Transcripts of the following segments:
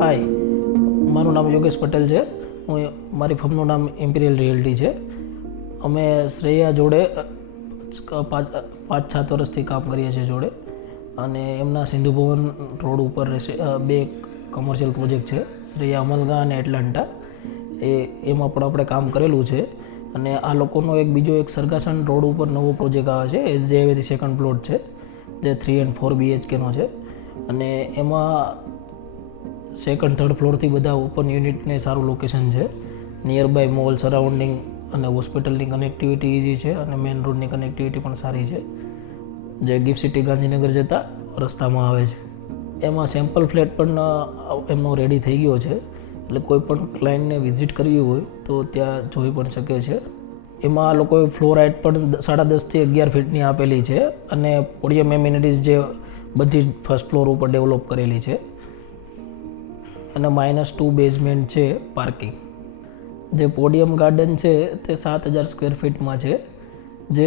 હાય, મારું નામ યોગેશ પટેલ છે. મારી ફર્મનું નામ ઇમ્પિરિયલ રિયલ્ટી છે. અમે શ્રેયા જોડે 5-7 વર્ષથી કામ કરીએ છીએ જોડે, અને એમના સિંધુ ભવન રોડ ઉપર 2 કમર્શિયલ પ્રોજેક્ટ છે, શ્રેયા અમલગા અને એટલાન્ટા. એમાં પણ આપણે કામ કરેલું છે. અને આ લોકોનો બીજો સરગાસણ રોડ ઉપર નવો પ્રોજેક્ટ આવે છે, SJAવેથી સેકન્ડ પ્લોટ છે, જે 3 and 4 BHKનો છે. અને એમાં સેકન્ડ થર્ડ ફ્લોરથી બધા ઓપન યુનિટને સારું લોકેશન છે. નિયર બાય મોલ સરાઉન્ડિંગ અને હોસ્પિટલની કનેક્ટિવિટી ઇઝી છે, અને મેઇન રોડની કનેક્ટિવિટી પણ સારી છે, જે ગિફ્ટ સિટી ગાંધીનગર જતા રસ્તામાં આવે છે. એમાં સેમ્પલ ફ્લેટ પણ એમનો રેડી થઈ ગયો છે, એટલે કોઈ પણ ક્લાયન્ટને વિઝિટ કરવી હોય તો ત્યાં જોઈ પણ શકે છે. એમાં આ લોકોએ ફ્લોર હાઇટ પણ 10.5 થી 11 ફીટની આપેલી છે, અને પોડિયમ એમિનિટીઝ જે બધી ફર્સ્ટ ફ્લોર ઉપર ડેવલપ કરેલી છે. અને -2 બેઝમેન્ટ છે પાર્કિંગ. જે પોડિયમ ગાર્ડન છે તે 7000 સ્ક્વેર ફીટમાં છે, જે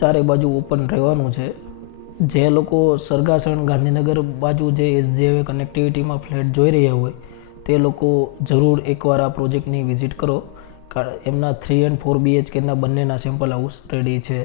ચારે બાજુ ઓપન રહેવાનું છે. જે લોકો સરગાસણ ગાંધીનગર બાજુ જે SJAવે કનેક્ટિવિટીમાં ફ્લેટ જોઈ રહ્યા હોય તે લોકો જરૂર એકવાર આ પ્રોજેક્ટની વિઝિટ કરો. એમના 3 and 4 BHKના બંનેના સેમ્પલ હાઉસ રેડી છે.